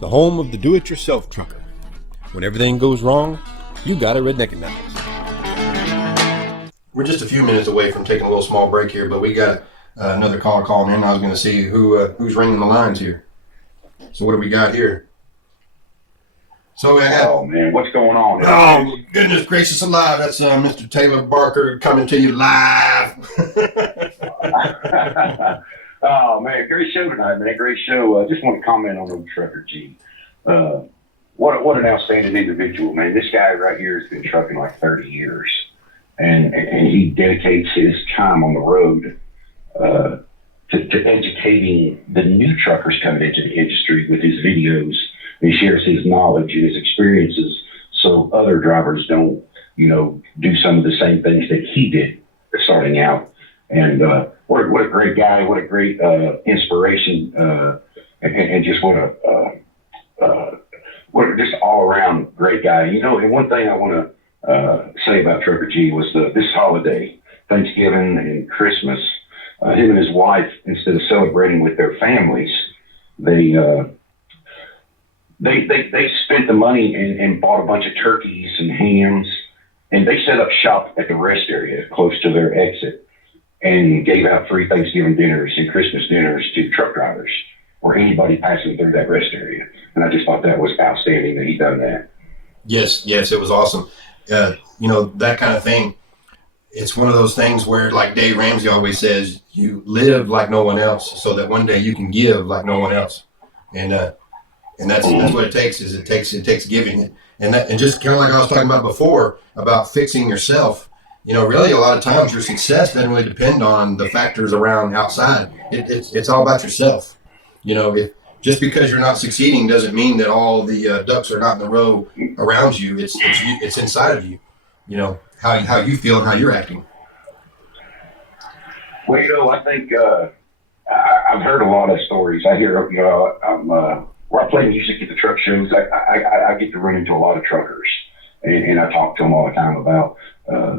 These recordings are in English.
the home of the do-it-yourself trucker. When everything goes wrong, you gotta Redneckanize. We're just a few minutes away from taking a little small break here, but we got another caller calling in. I was going to see who's ringing the lines here. So what do we got here? So oh man, what's going on? Oh goodness gracious alive! That's Mr. Taylor Barker coming to you live. Oh man, great show tonight, man. Great show. Just want to comment on old Trucker G. What an outstanding individual, man. This guy right here has been trucking like 30 years, and he dedicates his time on the road to educating the new truckers coming into the industry with his videos. He shares his knowledge and his experiences so other drivers don't, do some of the same things that he did starting out. And what a great guy, what a great inspiration, and just what a just all around great guy. And one thing I want to say about Trucker G was this holiday, Thanksgiving and Christmas, him and his wife, instead of celebrating with their families, they spent the money and bought a bunch of turkeys and hams, and they set up shop at the rest area close to their exit and gave out free Thanksgiving dinners and Christmas dinners to truck drivers or anybody passing through that rest area. And I just thought that was outstanding that he done that. Yes, it was awesome. That kind of thing. It's one of those things where, like Dave Ramsey always says, you live like no one else so that one day you can give like no one else. And that's what it takes. It takes giving. And just kind of like I was talking about before about fixing yourself. Really a lot of times your success doesn't really depend on the factors around outside. It's all about yourself. Just because you're not succeeding doesn't mean that all the ducks are not in the row around you. It's inside of you. How you feel and how you're acting. Well, I think I've heard a lot of stories. I hear, where I play music at the truck shows, I get to run into a lot of truckers, and I talk to them all the time about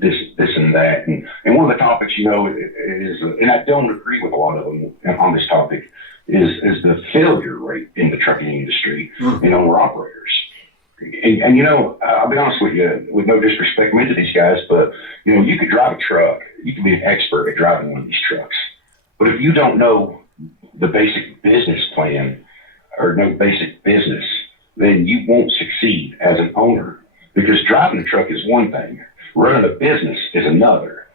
this and that. And one of the topics, is, and I don't agree with a lot of them on this topic, is the failure rate in the trucking industry and owner operators. And I'll be honest with you, with no disrespect to these guys, but, you could drive a truck. You can be an expert at driving one of these trucks. But if you don't know the basic business plan or no basic business, then you won't succeed as an owner, because driving a truck is one thing. Running a business is another.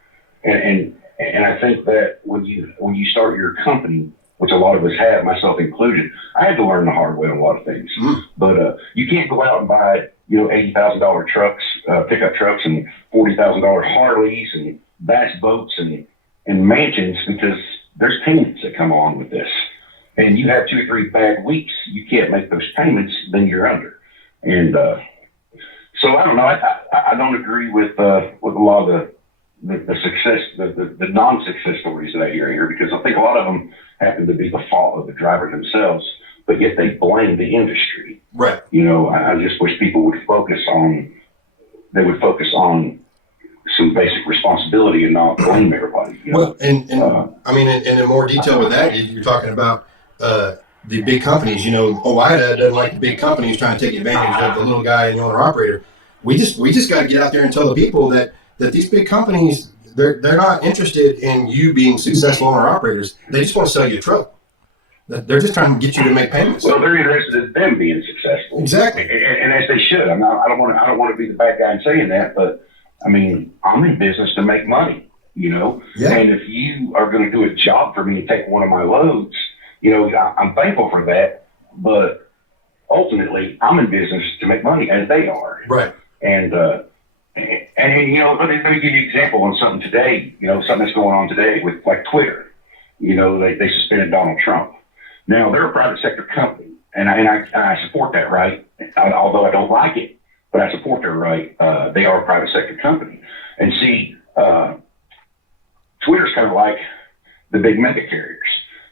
And I think that when you start your company, which a lot of us have, myself included, I had to learn the hard way on a lot of things. But you can't go out and buy, $80,000 trucks, pickup trucks, and $40,000 Harleys and bass boats and mansions, because there's payments that come along with this. And you have 2 or 3 bad weeks, you can't make those payments, then you're under. And so I don't know. I don't agree with a lot of the success, the non-success stories that I hear here, because I think a lot of them happen to be the fault of the driver themselves, but yet they blame the industry. Right. I just wish people would focus on some basic responsibility and not blame everybody. Well, and in more detail with that, you're talking about the big companies. OIDA doesn't like the big companies trying to take advantage of the little guy and the owner operator. We just got to get out there and tell the people that these big companies, they're not interested in you being successful owner operators. They just want to sell you a truck. They're just trying to get you to make payments. Well, they're interested in them being successful. Exactly. And as they should. I don't want to be the bad guy in saying that, but I'm in business to make money, Yeah. And if you are going to do a job for me and take one of my loads, I'm thankful for that, but ultimately I'm in business to make money, as they are. Right. And let me give you an example on something today, something that's going on today with like Twitter. They suspended Donald Trump. Now, they're a private sector company, and I support that right, although I don't like it, but I support their right. They are a private sector company. And see, Twitter's kind of like the big mega carriers.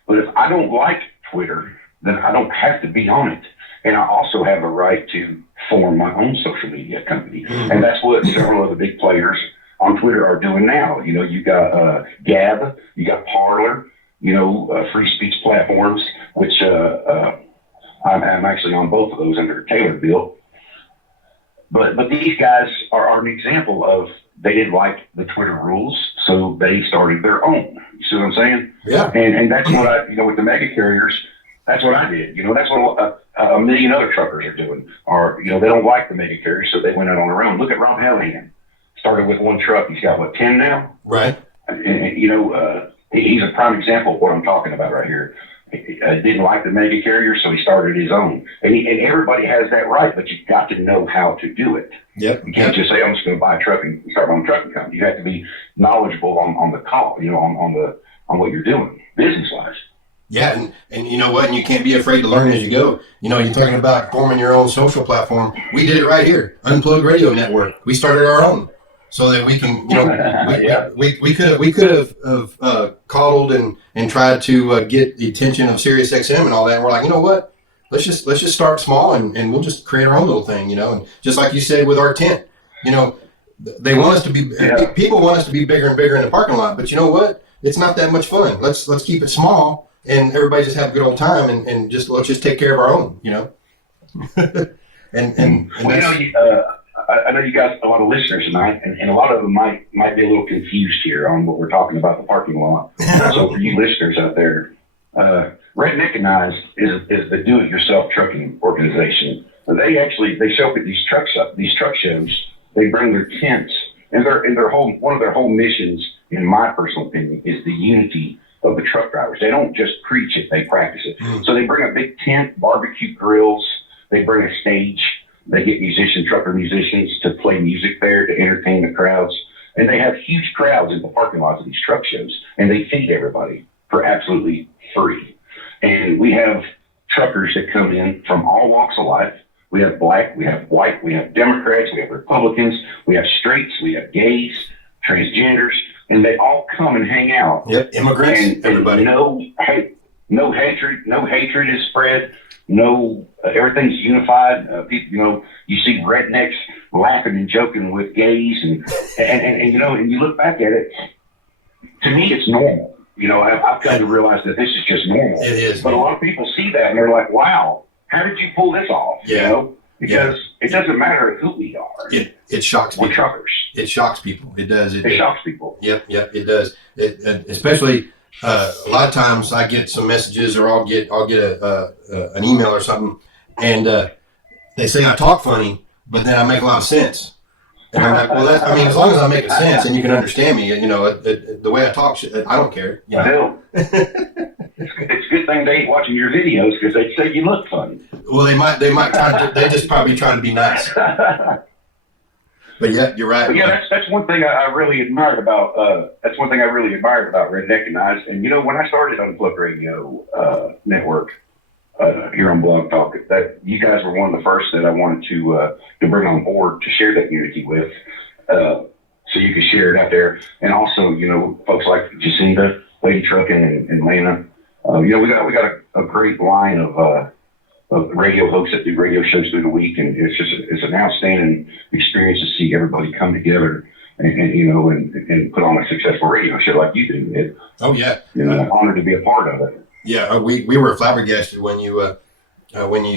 But if I don't like Twitter, then I don't have to be on it. And I also have a right to form my own social media company. Mm-hmm. And that's what several of the big players on Twitter are doing now. You got Gab, you got Parler, free speech platforms, which I'm actually on both of those under Taylor built. But these guys are an example of they didn't like the Twitter rules, so they started their own. You see what I'm saying? Yeah. And that's what with the mega carriers, that's what I did. That's what a million other truckers are doing. Or, they don't like the mega carriers, so they went out on their own. Look at Rob Hallahan. Started with one truck. He's got, 10 now? Right. And he's a prime example of what I'm talking about right here. Didn't like the mega carrier, so he started his own. And everybody has that right, but you've got to know how to do it. Yep. You can't just say, I'm just going to buy a truck and start my own trucking company. You have to be knowledgeable on the call, on what you're doing business-wise. Yeah, and you know what? And you can't be afraid to learn as you go. You're talking about forming your own social platform. We did it right here, Unplugged Radio Network. We started our own so that we can, we could have coddled and tried to get the attention of Sirius XM and all that. And we're like, you know what? Let's just start small and we'll just create our own little thing, And just like you said with our tent, they want us to be. Yeah. People want us to be bigger and bigger in the parking lot, but you know what? It's not that much fun. Let's keep it small. And everybody just have a good old time, and let's just take care of our own, and I know you got a lot of listeners tonight, and a lot of them might be a little confused here on what we're talking about the parking lot. So for you listeners out there, Redneckanize is the do-it-yourself trucking organization. They show up at these truck shows. They bring their tents, and one of their whole missions, in my personal opinion, is the unity of the truck drivers. They don't just preach it, they practice it. So they bring a big tent, barbecue grills, they bring a stage, they get trucker musicians to play music there to entertain the crowds. And they have huge crowds in the parking lots of these truck shows, and they feed everybody for absolutely free. And we have truckers that come in from all walks of life. We have black, we have white, we have Democrats, we have Republicans, we have straights, we have gays, transgenders, and they all come and hang out. Yep, immigrants, and everybody. No hatred is spread. Everything's unified. People, you see rednecks laughing and joking with gays, and you look back at it. To me, it's normal. I've come to realize that this is just normal. It is. But a lot of people see that and they're like, "Wow, how did you pull this off?" Yeah. Because it doesn't matter who we are. It shocks people. We're truckers. It shocks people. It does. It shocks people. Yep, it does. Especially a lot of times I get some messages, or I'll get an email or something, and they say I talk funny, but then I make a lot of sense. And I'm like, well, as long as I make sense and you can understand me, the way I talk, I don't care. No. It's a good thing they ain't watching your videos because they say you look funny. Well, they might they just probably trying to be nice. But yeah, you're right. But yeah, that's one thing I really admired about. Redneckanize. And when I started Unplugged Radio Network here on Blog Talk, that you guys were one of the first that I wanted to bring on board to share that unity with, so you could share it out there. And also, folks like Jacinda, Lady Trucking, and Lana. We got a great line of radio hosts that do radio shows through the week, and it's an outstanding experience to see everybody come together and put on a successful radio show like you do, Ed. Oh yeah, honored to be a part of it. Yeah, we were flabbergasted when you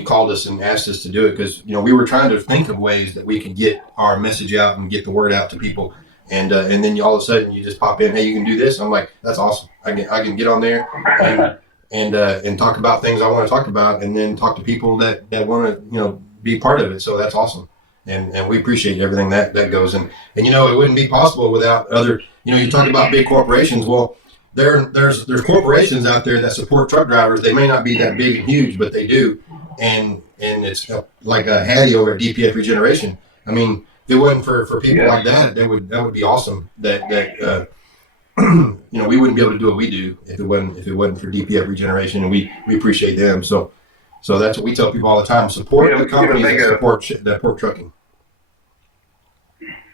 called us and asked us to do it, because we were trying to think of ways that we could get our message out and get the word out to people. And then all of a sudden you just pop in, hey, you can do this. I'm like, that's awesome. I can get on there and talk about things I want to talk about, and then talk to people that want to be part of it. So that's awesome, and we appreciate everything that goes. And it wouldn't be possible without other. You talk about big corporations. Well, there's corporations out there that support truck drivers. They may not be that big and huge, but they do. And it's like a Hattie over at DPF Regeneration. I mean, if it wasn't for people like that, that would be awesome. That we wouldn't be able to do what we do if it wasn't for DPF Regeneration, and we appreciate them. So that's what we tell people all the time: support the companies that support trucking.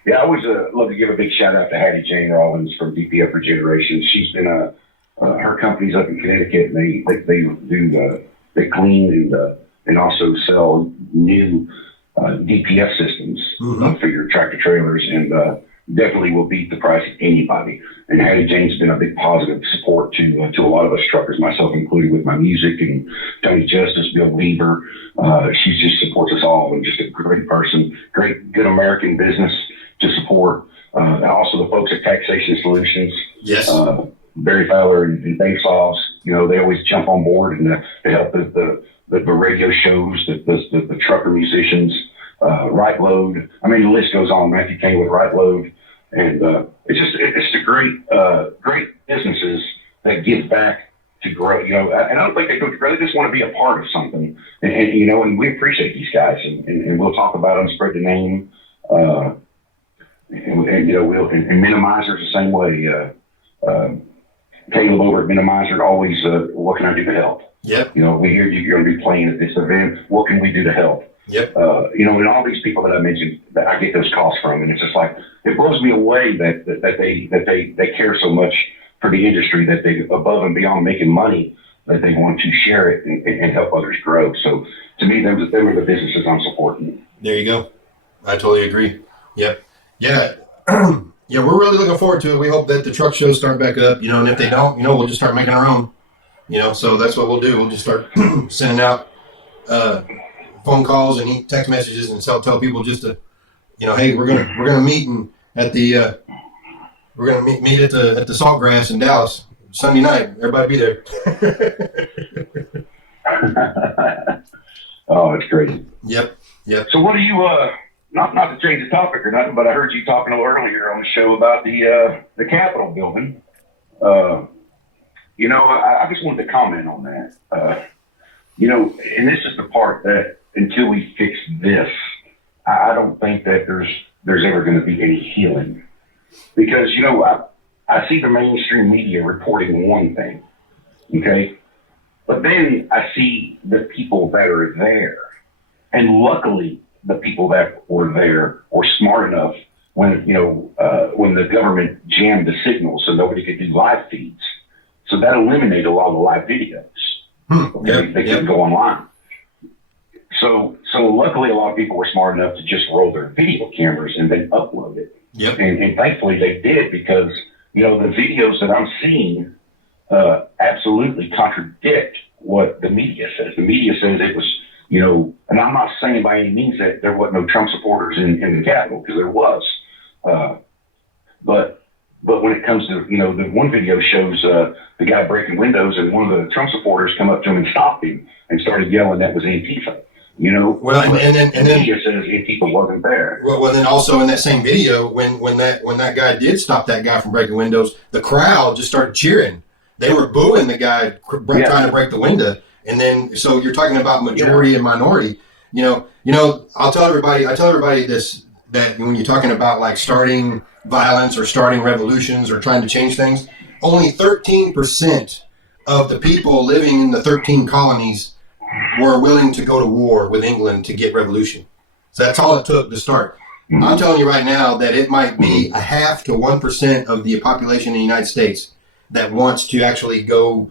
Yeah, I always love to give a big shout out to Hattie Jane Rollins from DPF Regeneration. She's been her company's up in Connecticut, and they clean and also sell new DPF systems for your tractor trailers, and definitely will beat the price of anybody. And Hattie Jane's been a big positive support to a lot of us truckers, myself included, with my music, and Tony Justice, Bill Weaver. She just supports us all, and just a great person, great, good American business to support. And also the folks at Taxation Solutions. Yes. Barry Fowler and Dave Sauce, they always jump on board and they help the radio shows, the trucker musicians, Right Load. I mean, the list goes on. Matthew Kane with Right Load. And it's a great businesses that give back to grow, and I don't think they really just want to be a part of something. And we appreciate these guys, and we'll talk about them, spread the name. And Minimizer's the same way. Caleb over at Minimizer always, what can I do to help? Yep. We hear you're going to be playing at this event. What can we do to help? Yep. And all these people that I mentioned that I get those calls from, and it's just like, it blows me away that they care so much for the industry, that they, above and beyond making money, that they want to share it and help others grow. So to me, them are the businesses I'm supporting. There you go. I totally agree. Yep. Yeah. Yeah, we're really looking forward to it. We hope that the truck shows start back up, and if they don't, we'll just start making our own, so that's what we'll do. We'll just start sending out phone calls and text messages and tell people just to, hey, we're gonna meet at the meet at the Saltgrass in Dallas Sunday night. Everybody be there. Oh, it's crazy. Yep. So what do you not to change the topic or nothing, but I heard you talking a little earlier on the show about the Capitol building. I just wanted to comment on that. And this is the part that until we fix this, I don't think that there's ever going to be any healing, because I see the mainstream media reporting one thing, okay, but then I see the people that are there, and luckily the people that were there were smart enough when the government jammed the signal so nobody could do live feeds. So that eliminated a lot of the live videos. Okay? They couldn't go online. So luckily a lot of people were smart enough to just roll their video cameras and then upload it. Yep. And thankfully they did, because, the videos that I'm seeing absolutely contradict what the media says. The media says it was, and I'm not saying by any means that there wasn't no Trump supporters in the Capitol, because there was. But when it comes to, the one video shows the guy breaking windows, and one of the Trump supporters come up to him and stopped him and started yelling that was Antifa. Well, and then media says Antifa wasn't there. Well, then also in that same video, when that guy did stop that guy from breaking windows, the crowd just started cheering. They were booing the guy trying to break the window. And then, so you're talking about majority and minority. I'll tell everybody this, that when you're talking about like starting violence or starting revolutions or trying to change things, only 13% of the people living in the 13 colonies were willing to go to war with England to get revolution. So that's all it took to start. Mm-hmm. I'm telling you right now that it might be 0.5 to 1% of the population in the United States that wants to actually go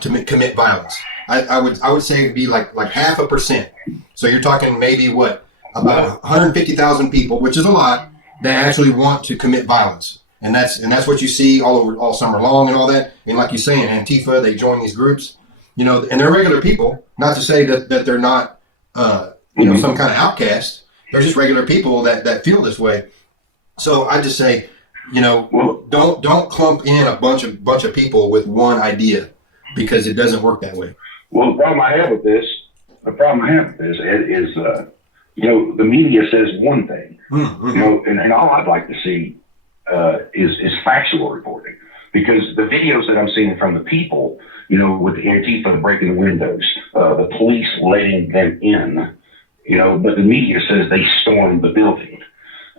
to commit violence. I would say it'd be like 0.5%. So you're talking maybe about 150,000 people, which is a lot, that actually want to commit violence. And that's what you see all summer long and all that. And like you're saying, Antifa, they join these groups, and they're regular people. Not to say that they're not, some kind of outcast. They're just regular people that feel this way. So I just say, don't clump in a bunch of people with one idea, because it doesn't work that way. Well, the problem I have with this is, the media says one thing, mm-hmm. And all I'd like to see is factual reporting, because the videos that I'm seeing from the people, with the Antifa breaking the windows, the police letting them in, but the media says they stormed the building,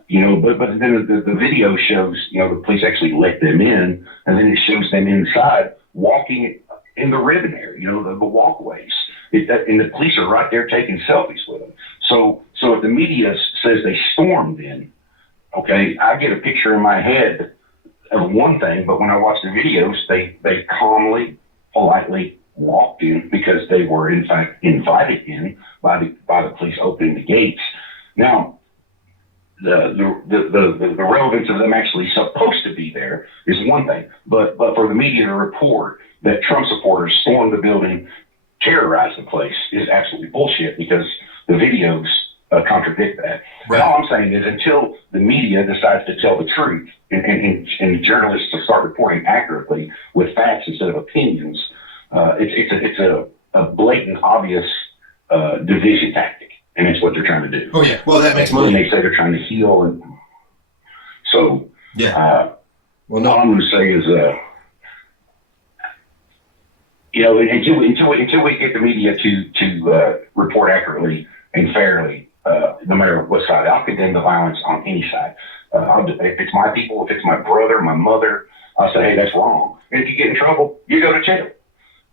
but then the video shows, the police actually let them in, and then it shows them inside walking in the ribbon area, the walkways. And the police are right there taking selfies with them. So if the media says they stormed in, okay, I get a picture in my head of one thing, but when I watch the videos, they calmly, politely walked in, because they were in fact invited in by the police opening the gates. Now, the relevance of them actually supposed to be there is one thing, but for the media to report that Trump supporters stormed the building, terrorized the place is absolutely bullshit because the videos contradict that. Right. And all I'm saying is until the media decides to tell the truth and journalists to start reporting accurately with facts instead of opinions, it's a blatant, obvious division tactic, and it's what they're trying to do. Oh yeah. Well, that makes When money. they say they're trying to heal, and so Yeah. Well, all no. I'm going to say is, until we get the media to report accurately and fairly, no matter what side, I'll condemn the violence on any side. If it's my people, if it's my brother, my mother, I'll say, hey, that's wrong. And if you get in trouble, you go to jail.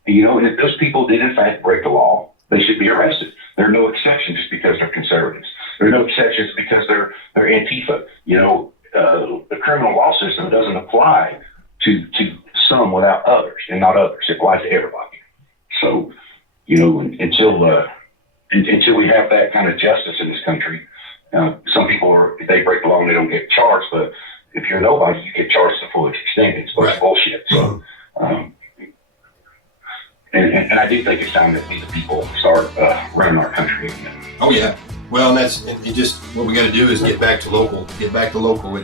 And if those people did in fact break the law, they should be arrested. There are no exceptions because they're conservatives. There are no exceptions because they're Antifa. The criminal law system doesn't apply to some without others, and not others. It applies to everybody. So, until we have that kind of justice in this country, some people they break the law and they don't get charged, but if you're nobody, you get charged to the full extent. It's Right. bullshit. So, and I do think it's time that we, the people, start running our country again. Oh yeah. Well, and that's just what we got to do is get back to local. Get back to local.